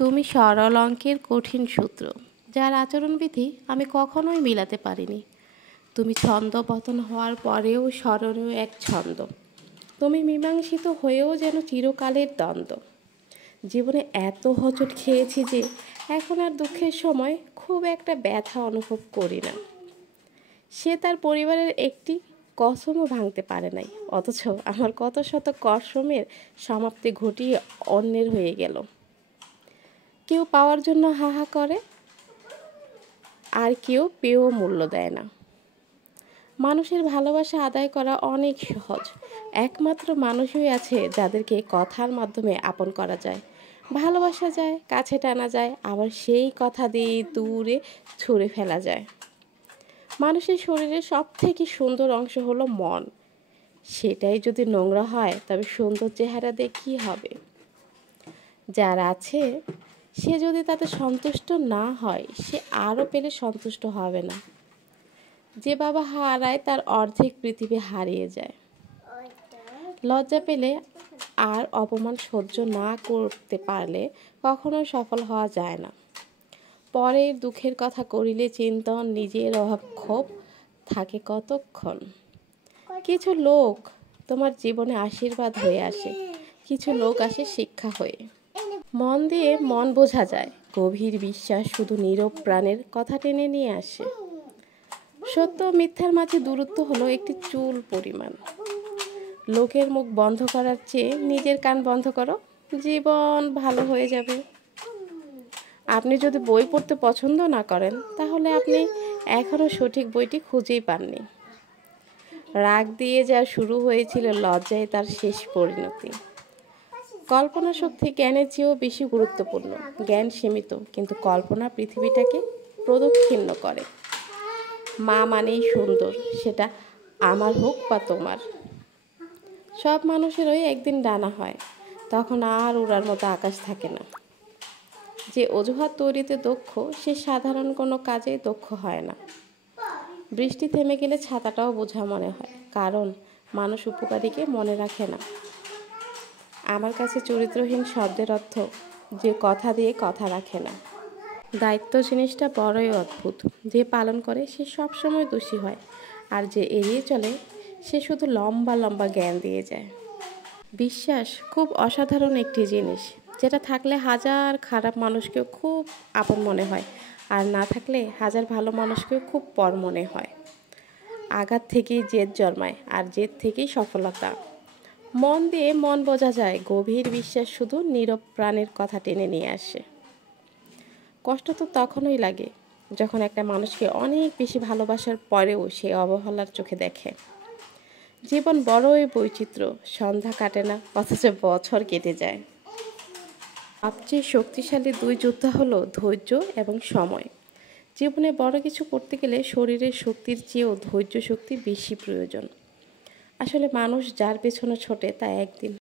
তুমি সরল অঙ্কের কঠিন সূত্র, যার আচরণবিধি আমি কখনোই মিলাতে পারিনি। তুমি ছন্দপতন হওয়ার পরেও স্মরণীয় এক ছন্দ। তুমি মীমাংসিত হয়েও যেন চিরকালের দ্বন্দ্ব। জীবনে এত হোঁচট খেয়েছি যে এখন আর দুঃখের সময় খুব একটা ব্যথা অনুভব করি না। সে তার পরিবারের একটি কসমও ভাঙতে পারে নাই, অথচ আমার কত শত কসমের সমাপ্তি ঘটিয়ে অন্যের হয়ে গেল। কেউ পাওয়ার জন্য হাহা করে, আর কেউ পেয়েও মূল্য দেয় না। মানুষের ভালোবাসা আদায় করা অনেক সহজ। একমাত্র মানুষই আছে যাদেরকে কথার মাধ্যমে আপন করা যায়, ভালোবাসা যায়, কাছে টানা যায়, আবার সেই কথা দিয়ে দূরে ছুঁড়ে ফেলা যায়। মানুষের শরীরের সবথেকে সুন্দর অংশ হলো মন। সেটাই যদি নোংরা হয় তবে সুন্দর চেহারা দিয়ে কী হবে? যার আছে সে যদি তাতে সন্তুষ্ট না হয়, সে আরও পেলে সন্তুষ্ট হবে না। যে বাবা হারায় তার অর্ধেক পৃথিবী হারিয়ে যায়। লজ্জা পেলে আর অপমান সহ্য না করতে পারলে কখনো সফল হওয়া যায় না। পরের দুঃখের কথা করিলে চিন্তন, নিজের অভাব ক্ষোভ থাকে কতক্ষণ। কিছু লোক তোমার জীবনে আশীর্বাদ হয়ে আসে, কিছু লোক আসে শিক্ষা হয়ে। মন দিয়ে মন বোঝা যায়, গভীর বিশ্বাস শুধু নীরব প্রাণের কথা টেনে নিয়ে আসে। সত্য ও মিথ্যার মাঝে দূরত্ব হলো একটি চুল পরিমাণ। লোকের মুখ বন্ধ করার চেয়ে নিজের কান বন্ধ করো, জীবন ভালো হয়ে যাবে। আপনি যদি বই পড়তে পছন্দ না করেন, তাহলে আপনি এখনও সঠিক বইটি খুঁজেই পাননি। রাগ দিয়ে যা শুরু হয়েছিল, লজ্জায় তার শেষ পরিণতি। কল্পনা শক্তি জ্ঞানের চেয়েও বেশি গুরুত্বপূর্ণ। জ্ঞান সীমিত, কিন্তু কল্পনা পৃথিবীটাকে প্রদক্ষিণ করে। মা মানেই সুন্দর, সেটা আমার হোক বা তোমার। সব মানুষেরই একদিন ডানা হয়, তখন আর উড়ার মতো আকাশ থাকে না। যে অজুহাত তৈরিতে দক্ষ, সে সাধারণ কোনো কাজেই দক্ষ হয় না। বৃষ্টি থেমে গেলে ছাতাটাও বোঝা মনে হয়, কারণ মানুষ উপকারীকে মনে রাখে না। আমার কাছে চরিত্রহীন শব্দের অর্থ যে কথা দিয়ে কথা রাখে না। দায়িত্ব জিনিসটা বড়ই অদ্ভুত। যে পালন করে সে সবসময় দোষী হয়, আর যে এড়িয়ে চলে সে শুধু লম্বা লম্বা জ্ঞান দিয়ে যায়। বিশ্বাস খুব অসাধারণ একটি জিনিস, যেটা থাকলে হাজার খারাপ মানুষকেও খুব আপন মনে হয়, আর না থাকলে হাজার ভালো মানুষকেও খুব পর মনে হয়। আঘাত থেকেই জেদ জন্মায়, আর জেদ থেকেই সফলতা। মন দিয়ে মন বোঝা যায়, গভীর বিশ্বাস শুধু নীরব প্রাণের কথা টেনে নিয়ে আসে। কষ্ট তো তখনই লাগে যখন একটা মানুষকে অনেক বেশি ভালোবাসার পরেও সে অবহেলার চোখে দেখে। জীবন বড়ই বৈচিত্র্য, সন্ধ্যা কাটে না, অথচ বছর কেটে যায়। সবচেয়ে শক্তিশালী দুই যোদ্ধা হলো ধৈর্য এবং সময়। জীবনে বড় কিছু করতে গেলে শরীরের শক্তির চেয়েও ধৈর্য শক্তি বেশি প্রয়োজন। আসলে মানুষ যার পেছনে ছোটে তা একদিন